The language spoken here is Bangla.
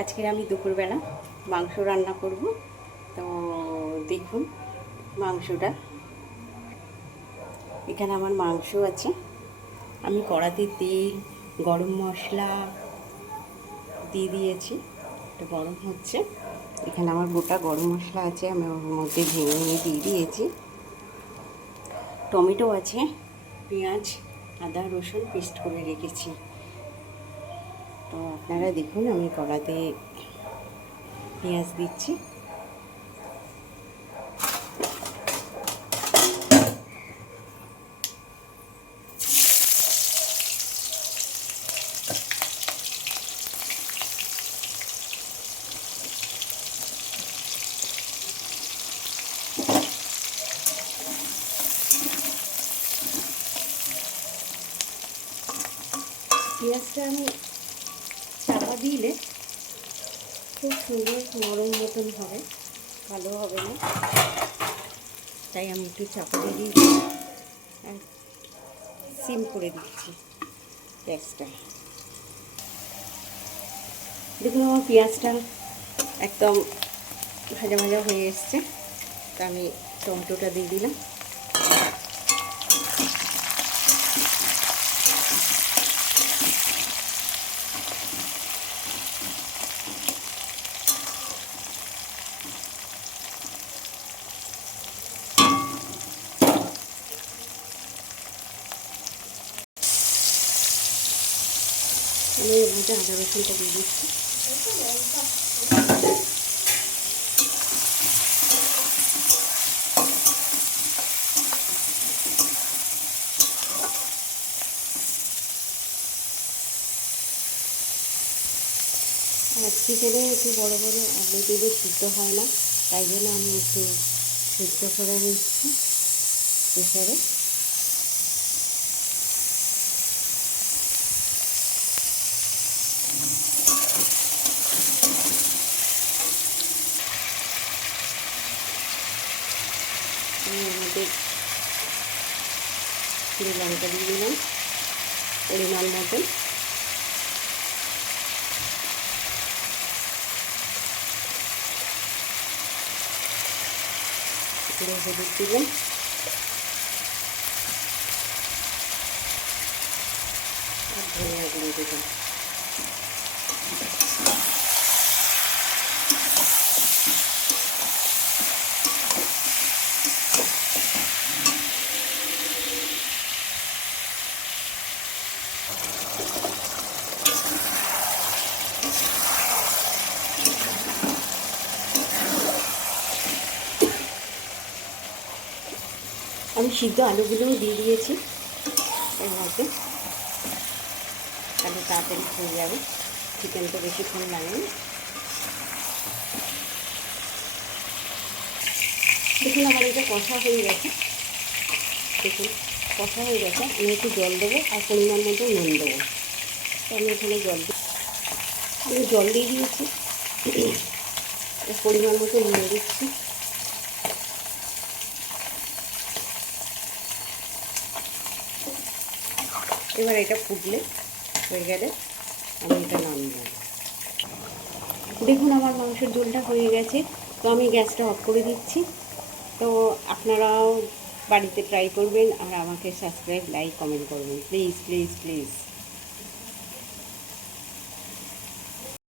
আজকে আমি দুপুরবেলা মাংস রান্না করব। তো দেখুন মাংসটা, এখানে আমার মাংস আছে। আমি কড়াতে তেল, গরম মশলা দিয়ে দিয়েছি, এটা গরম হচ্ছে। এখানে আমার গোটা গরম মশলা আছে, আমি ওর মধ্যে ভেঙে ভেঙে দিয়ে দিয়েছি। টমেটো আছে, পেঁয়াজ, আদা রসুন পেস্ট করে রেখেছি। তো আপনারা দেখুন আমি কড়াতে পেঁয়াজ দিচ্ছি। পেঁয়াজটা আমি চাপা দিলে খুব সুন্দর নরম মতন হবে, ভালো হবে না, তাই আমি একটু চাপা দিয়ে আর সিম করে দিচ্ছি গ্যাসটা। দেখুন আমার পেঁয়াজটা একদম ভাজা ভাজা হয়ে এসছে, তা আমি টমেটোটা দিয়ে দিলাম। আমি এর মধ্যে আদা রসুনটা দিয়ে দিচ্ছি। আর চিকেনে একটু বড়ো বড়ো আলু দিলে সিদ্ধ হয় না, তাই জন্য আমি একটু সিদ্ধ করে নিচ্ছি প্রেসারে। আমি এর মধ্যে লঙ্কা দিয়ে দিলাম পরিমাণ মতন। হলুদ দিলাম, আর ধনিয়া গুঁড়ো দিলাম। আমি সিদ্ধ আলুগুলোও দিয়ে দিয়েছি এর মধ্যে, তাহলে তাড়াতাড়ি হয়ে যাবে, চিকেন তো বেশিক্ষণ লাগে না। দেখুন আমার এটা কষা হয়ে গেছে, দেখুন কষা হয়ে গেছে। আমি একটু জল দেবো আর পরিমাণ মতো নুন দেবো। তো আমি এখানে জল দিয়ে দিয়েছি, পরিমাণ মতো নুন দিচ্ছি। এবার এটা ফুটলে হয়ে গেলে আমি এটা নামিয়ে নেব। দেখুন আমার মাংসের ঝোলটা হয়ে গেছে, তো আমি গ্যাসটা অফ করে দিচ্ছি। তো আপনারাও বাড়িতে ট্রাই করবেন আর আমাকে সাবস্ক্রাইব, লাইক, কমেন্ট করবেন প্লিজ প্লিজ প্লিজ।